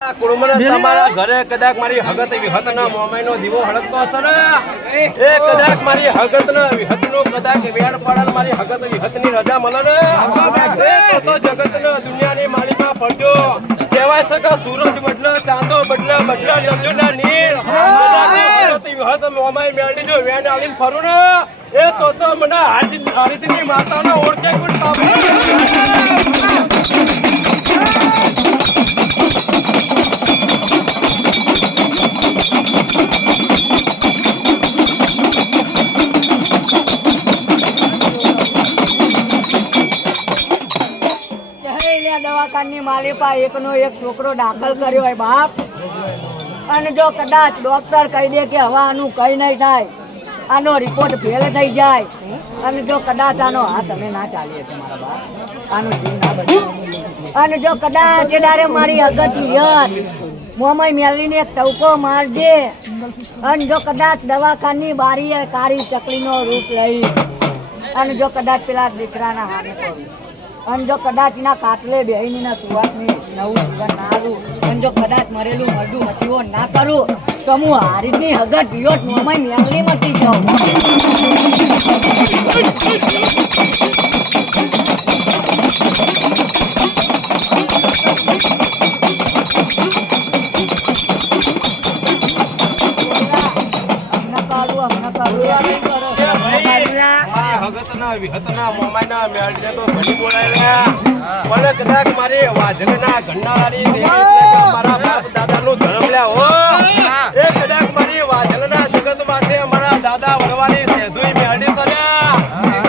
તમારા ઘરે કદાચ મારી હગત વિહતના મોમાઈનો દીવો હળગતો હશે ને એ કદાચ મારી હગતના વિહતનો કદાચ વેણ પડે મારી હગત વિહતની રજા મળે ને એ તો જગતના દુનિયાની માલિકમાં પડજો કહેવાય છે કે સૂરજ બદલે ચાંદો બદલે નંદુના નીર વિહત મોમાઈ મેળી જો વેણ આલીને ફરું ને એ તો મને હારીની માતાનો ઓળખે ગુણ દવાખાની માલિપા એકનો એક છોકરો દાખલ કર્યો હોય બાપ અને જો કદાચ ડોક્ટર કહી દે કે હવે આનું કઈ નહીં થાય આનો રિપોર્ટ ફેલ થઈ જાય અને જો કદાચ આનો હાથ અમે ના ચાલીએ મારા બાપ આનો જીવ ના બચે અને જો કદાચ એદારે મારી અગત યર મોમાઈ મેલીને એક ટવકો મારજે અને જો કદાચ દવાખાની બારીએ કાળી ચકલીનો રૂપ લઈ અને જો કદાચ પેલા દીકરાના હાથે કરું અને જો કદાચ એના કાટલે બેહીના સુવાસની નવું જીવન ના આવું અને જો કદાચ મરેલું મરડું મચીવો ના કરું તો હું હારીની હગત વિયોટ મોમાઈ મેમલી મટી જાઉં વિહતના મોમાઈના મેળને તો ઘણી બોલાવ્યા ભલે કદાચ મારી વાજલના ઘંટાળાની દેવી મારા બાપ દાદાનું ધર્મ લ્યા હો એ કદાચ મારી વાજલના જગત માટે મારા દાદા વરવાની સેધુઈ મેળી સર્યા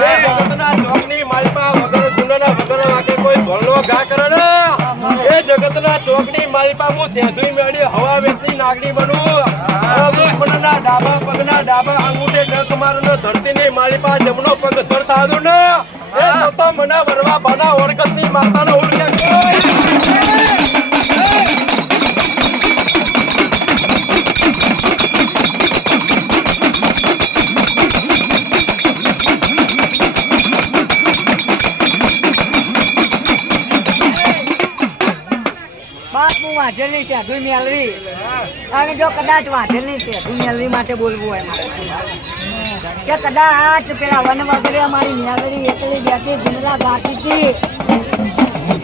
એ જગતના ચોકની માલપા વગર ચૂંડના વગર વાગે કોઈ ધોળનો ઘા કરે ને એ જગતના ચોકની માલપા હું સેધુઈ મેળી હવા વેચની નાગણી બનું દુશ્મનના ડાબા પગના ડાબા અંગૂઠે ડંક મારનો ધરતીની માલપા જમણો પગ ધરતાદું ને એ તો મને વરવા બના ઓળખતની માતાનો ઓળખે વાંધેલની સેધુઈ મેલવી અને જો કદાચ વાંધેલની સેધુઈ મેલવી માટે બોલવું હોય મારે કે કદાચ પેલા વન વગેરે અમારી મેલવી એકલી બેઠી જિંદલા ગાતી હતી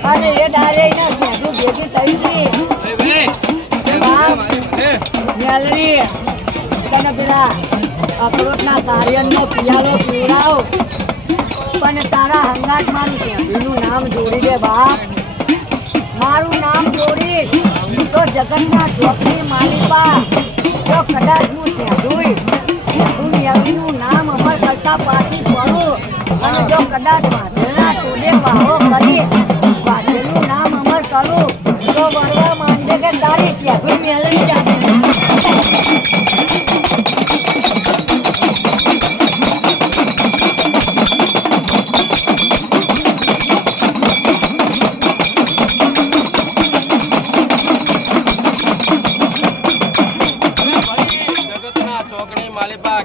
અને એ ડારે સેધું ભેગી થઈ હતી મેલવી તને પેલા અખરોટના કાર્યનો પિયાલો પીવડાવ પણ તારા હંગાત મારું સેધુનું નામ જોડી દે બાપ મારું નામ જોડીશ તો જગતના ચોકની માલિપા જો કદાચ હું સેધુઈનું નામ અમર કરતા પાછી પડું અને જો કદાચ વાંધેલના ટોલે વાહો કરી વાંધેલનું નામ અમર કરું તો વળવા માંડે કે તારી સેધુઈ મેળવી જાતે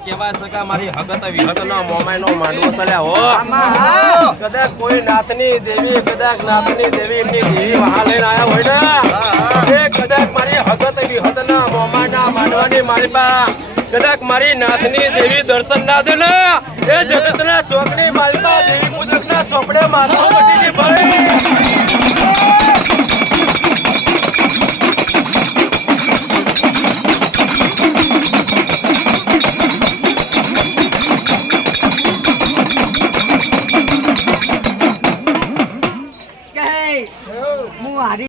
કેવા સકા મારી હગત વિહતના મોમાઈનો માંડવો સલ્યા હો કદાચ કોઈ નાથની દેવી કદાચ નાથની દેવી એમની દેવી વહા લઈને આયા હોય ને એ કદાચ મારી હગત વિહતના મોમાઈના માંડવાની મારી પા કદાચ મારી નાથની દેવી દર્શન ના દે ને એ જગતના ચોકની મારી પા દેવી મુજબના ચોપડે માથો મટીની